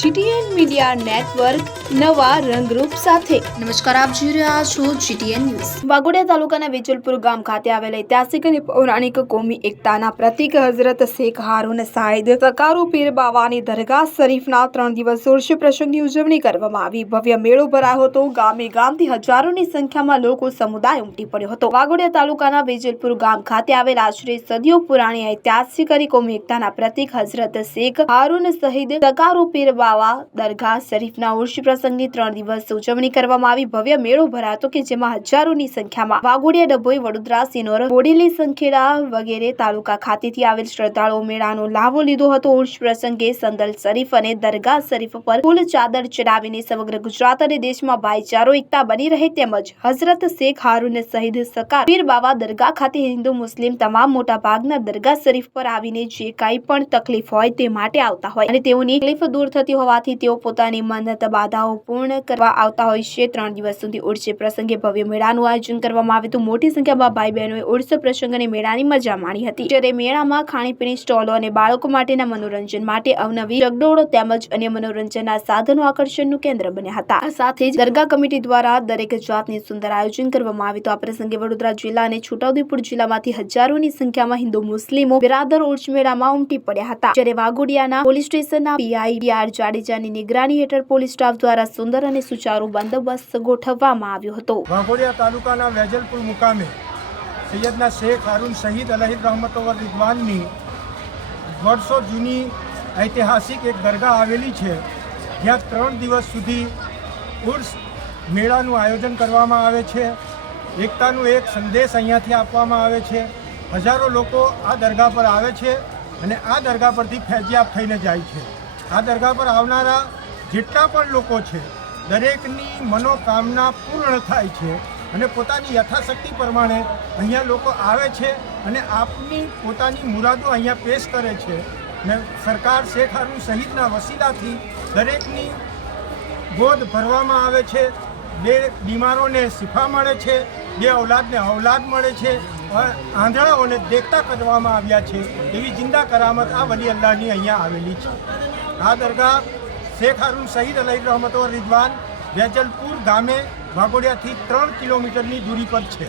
GTN media network નવા રંગરૂપ સાથે. નમસ્કાર આપ જોઈ રહ્યા છો જીટીએન ન્યૂઝ. વાગોડિયા તાલુકાના વેજલપુર ગામ ખાતે આવેલા ઐતિહાસિક અને પૌરાણિક કોમી એકતાના પ્રતીક હઝરત શેખ હારૂન સાહેદ સકારુ પીર બાવાની દરગાહ શરીફના ત્રણ દિવસ ઉર્ષ પ્રસંગની ઉજવણી કરવામાં આવી. ભવ્ય મેળો ભરાયો હતો. ગામે ગામથી હજારોની સંખ્યામાં લોકો સમુદાય ઉમટી પડ્યો હતો. વાગોડિયા તાલુકાના વેજલપુર ગામ ખાતે આવેલ આશરે સદીઓ પુરાણી ઐતિહાસિક અને કોમી એકતાના પ્રતીક હઝરત શેખ હારૂન શહીદ સકારુ પીર બાવા દરગાહ, શરીફના ઉર્ષ પ્રસંગની ત્રણ દિવસ ઉજવણી કરવામાં આવી. ભવ્ય મેળો ભરાતો કે જેમાં હજારોની સંખ્યામાં વાઘોડિયા ડભોઈ, વડોદરા સિનોર બોડેલી, સંખેડા વગેરે તાલુકા ખાતેથી આવેલ શ્રદ્ધાળુઓ મેળાનો લાભો લીધો હતો. ઉર્ષ પ્રસંગે સંદલ શરીફ અને દરગાહ શરીફ પર ફૂલ ચાદર ચડાવીને સમગ્ર ગુજરાત અને દેશમાં ભાઈચારો, એકતા બની રહે તેમજ હઝરત શેખ હારૂન શહીદ સકાર પીર બાવા દરગાહ ખાતે હિન્દુ, મુસ્લિમ તમામ મોટા ભાગના દરગાહ શરીફ પર આવીને જે કાંઈ પણ તકલીફ હોય તે માટે આવતા હોય અને તેઓની તકલીફ દૂર થતી હોવાથી તેઓ પોતાની મન્નત બાધાઓ પૂર્ણ કરવા આવતા હોય છે. ત્રણ દિવસ સુધી ઉર્ષ પ્રસંગે ભવ્ય મેળાનું આયોજન કરવામાં આવ્યું હતું મોટી સંખ્યામાં ભાઈ બહેનોએ ઉર્ષ પ્રસંગ અને મેળાની મજા માણી હતી. જ્યારે મેળામાં ખાણીપીણી સ્ટોલો અને બાળકો માટેના મનોરંજન માટે અવનવી જગડોળો તેમજ અન્ય મનોરંજનના સાધનો આકર્ષણનું કેન્દ્ર બન્યા હતા. આ સાથે જ દરગાહ કમિટી દ્વારા દરેક જાતની સુંદર આયોજન કરવામાં આવ્યું હતું આ પ્રસંગે વડોદરા જિલ્લા અને છોટાઉદેપુર જિલ્લામાંથી હજારોની સંખ્યામાં હિન્દુ મુસ્લિમો બિરાદર ઉર્જ મેળામાં ઉમટી પડ્યા હતા. જ્યારે વાઘોડિયાના પોલીસ સ્ટેશનના પીઆઈ બી આર જાડેજાની નિગરાની હેઠળ પોલીસ સ્ટાફ દ્વારા સુંદર અને સુચારુ બંદોબસ્ત ગોઠવવામાં આવ્યો હતો. વાઘોડિયા તાલુકાના વેજલપુર મુકામે સૈયદના શેખ હારૂન શહીદ અલહિદ રહમતો વિદ્વાનની વર્ષો જૂની ઐતિહાસિક એક દરગાહ આવેલી છે. જ્યાં ત્રણ દિવસ સુધી ઉર્સ મેળાનું આયોજન કરવામાં આવે છે. એકતાનું એક સંદેશ અહીંયાથી આપવામાં આવે છે. હજારો લોકો આ દરગાહ પર આવે છે અને આ દરગાહ પરથી ફેજિયાબ થઈને જાય છે. આ દરગાહ પર આવનારા જેટલા પણ લોકો છે, દરેકની મનોકામના પૂર્ણ થાય છે અને પોતાની યથાશક્તિ પ્રમાણે અહીંયા લોકો આવે છે અને આપની પોતાની મુરાદો અહીંયા પેશ કરે છે. ને સરકાર શેખ હારું સહિતના વસીલાથી દરેકની ગોદ ભરવામાં આવે છે. બે બીમારોને શિફા મળે છે, બે અવલાદને અવલાદ મળે છે. આંધળાઓને દેખતા કરવામાં આવ્યા છે એવી જિંદા કરામત આ વલી અલ્લાહની અહીંયા આવેલી છે. આ દરગાહ શેખ હારૂન શહીદ અલહી રહમતો રિદવાન વેજલપુર ગામે વાઘોડિયાથી ત્રણ કિલોમીટરની દૂરી પર છે.